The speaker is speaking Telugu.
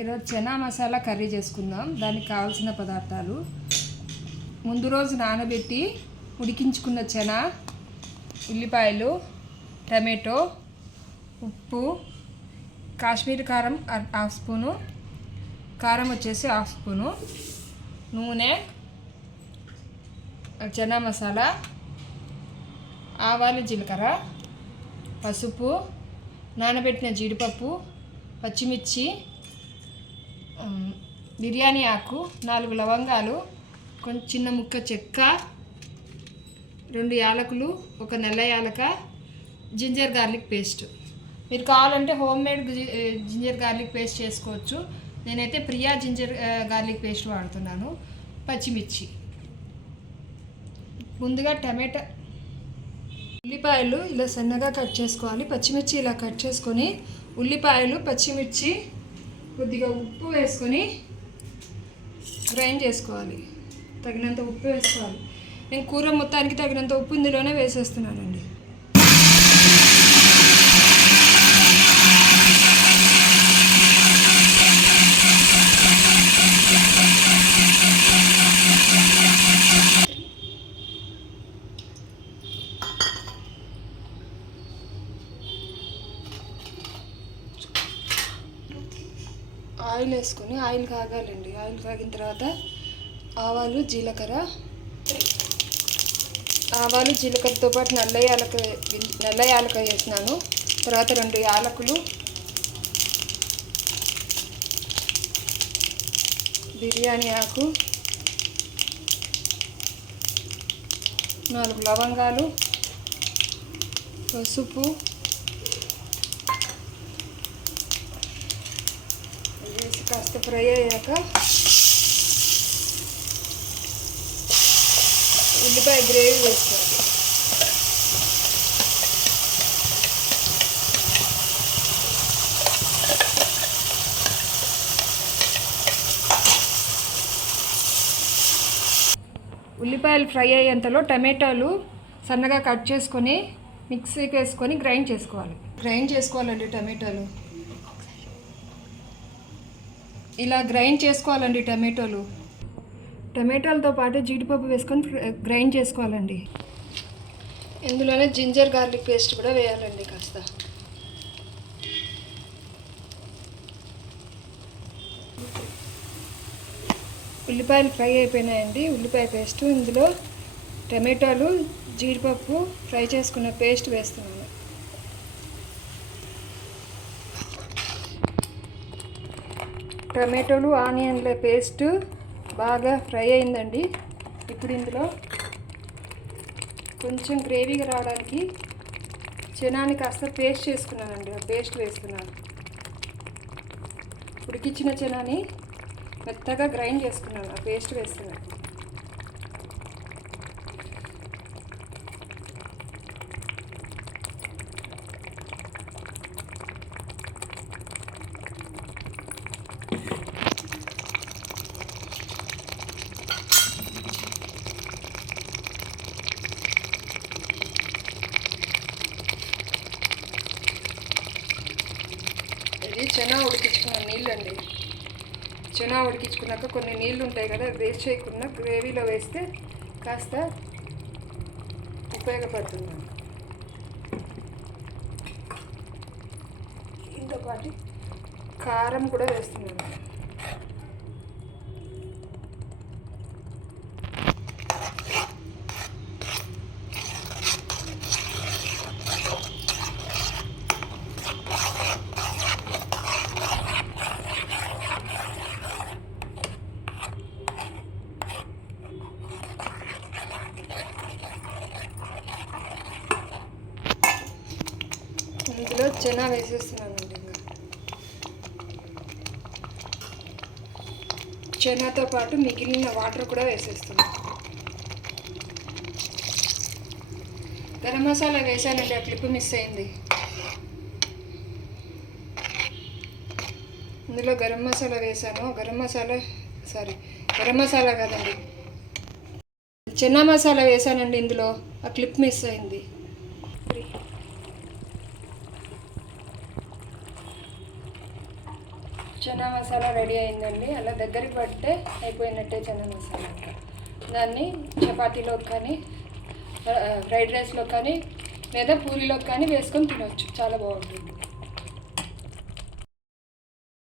ఈరోజు చనా మసాలా కర్రీ చేసుకుందాం. దానికి కావాల్సిన పదార్థాలు. ముందు రోజు నానబెట్టి ఉడికించుకున్న చనా ఉల్లిపాయలు టమాటో ఉప్పు కాశ్మీరీ కారం హాఫ్ స్పూను కారం వచ్చేసి హాఫ్ స్పూను నూనె చనా మసాలా ఆవాలు జీలకర్ర పసుపు నానబెట్టిన జీడిపప్పు పచ్చిమిర్చి బిర్యానీ ఆకు నాలుగు లవంగాలు కొంచెం చిన్న ముక్క చెక్క రెండు యాలకులు ఒక నల్ల యాలక జింజర్ గార్లిక్ పేస్ట్. మీరు కావాలంటే home made ginger garlic paste చేసుకోవచ్చు. నేనైతే ప్రియా జింజర్ గార్లిక్ పేస్ట్ వాడుతున్నాను. పచ్చిమిర్చి. ముందుగా టమాటా ఉల్లిపాయలు ఇలా సన్నగా కట్ చేసుకోవాలి. పచ్చిమిర్చి ఇలా కట్ చేసుకొని ఉల్లిపాయలు పచ్చిమిర్చి కొద్దిగా ఉప్పు వేసుకొని గ్రైండ్ చేసుకోవాలి. తగినంత ఉప్పు వేసుకోవాలి. నేను కూర మొత్తానికి తగినంత ఉప్పు ఇందులోనే వేసేస్తున్నానండి. ఆయిల్ వేసుకొని ఆయిల్ కాగాలండి. ఆయిల్ కాగిన తర్వాత ఆవాలు జీలకర్ర. ఆవాలు జీలకర్రతో పాటు నల్ల యాలక నల్ల యాలక వేసినాను. తర్వాత రెండు యాలకులు బిర్యానీ ఆకు నాలుగు లవంగాలు పసుపు కాస్త ఫ్రై అయ్యాక ఉల్లిపాయ గ్రేవీ వేసుకోవాలి ఉల్లిపాయలు ఫ్రై అయ్యేంతలో టమాటాలు సన్నగా కట్ చేసుకొని మిక్సీకి వేసుకొని గ్రైండ్ చేసుకోవాలి. గ్రైండ్ చేసుకోవాలండి టమాటాలు. ఇలా గ్రైండ్ చేసుకోవాలండి టమాటోలు. టమాటాలతో పాటు జీడిపప్పు వేసుకొని గ్రైండ్ చేసుకోవాలండి. ఇందులోనే జింజర్ గార్లిక్ పేస్ట్ కూడా వేయాలండి కాస్త. ఉల్లిపాయలు ఫ్రై అయిపోయినాయండి. ఉల్లిపాయ పేస్ట్ ఇందులో టమాటాలు జీడిపప్పు ఫ్రై చేసుకున్న పేస్ట్ వేస్తున్నాను. టమాటోలు ఆనియన్ల పేస్ట్ బాగా ఫ్రై అయిందండి. ఇప్పుడు ఇందులో కొంచెం గ్రేవీగా రావడానికి చెనాని కాస్త పేస్ట్ చేసుకున్నానండి. ఆ పేస్ట్ వేస్తున్నాను. ఉడికిచ్చిన చనాని మెత్తగా గ్రైండ్ చేసుకున్నాను. ఆ పేస్ట్ వేస్తున్నాను. చెనా ఉడికించుకున్న నీళ్ళండి. చెనా ఉడికించుకున్నాక కొన్ని నీళ్ళు ఉంటాయి కదా వేస్ట్ చేయకుండా గ్రేవీలో వేస్తే కాస్త ఉపయోగపడుతుంది. దీంతో పాటు కారం కూడా వేస్తున్నాను. ఇందులో చెనా వేసేస్తున్నానండి. చెనాతో పాటు మిగిలిన వాటర్ కూడా వేసేస్తున్నాను. గరం మసాలా వేసానండి ఆ క్లిప్ మిస్ అయింది. ఇందులో గరం మసాలా వేసాను. గరం మసాలా సారీ గరం మసాలా కాదండి. చెన్నా మసాలా వేసానండి ఇందులో ఆ క్లిప్ మిస్ అయింది. చనా మసాలా రెడీ అయిందండి. అలా దగ్గరికి పడితే అయిపోయినట్టే చనా మసాలా. దాన్ని చపాతీలో కానీ ఫ్రైడ్ రైస్లో కానీ లేదా పూరిలో కానీ వేసుకొని తినవచ్చు చాలా బాగుంటుంది.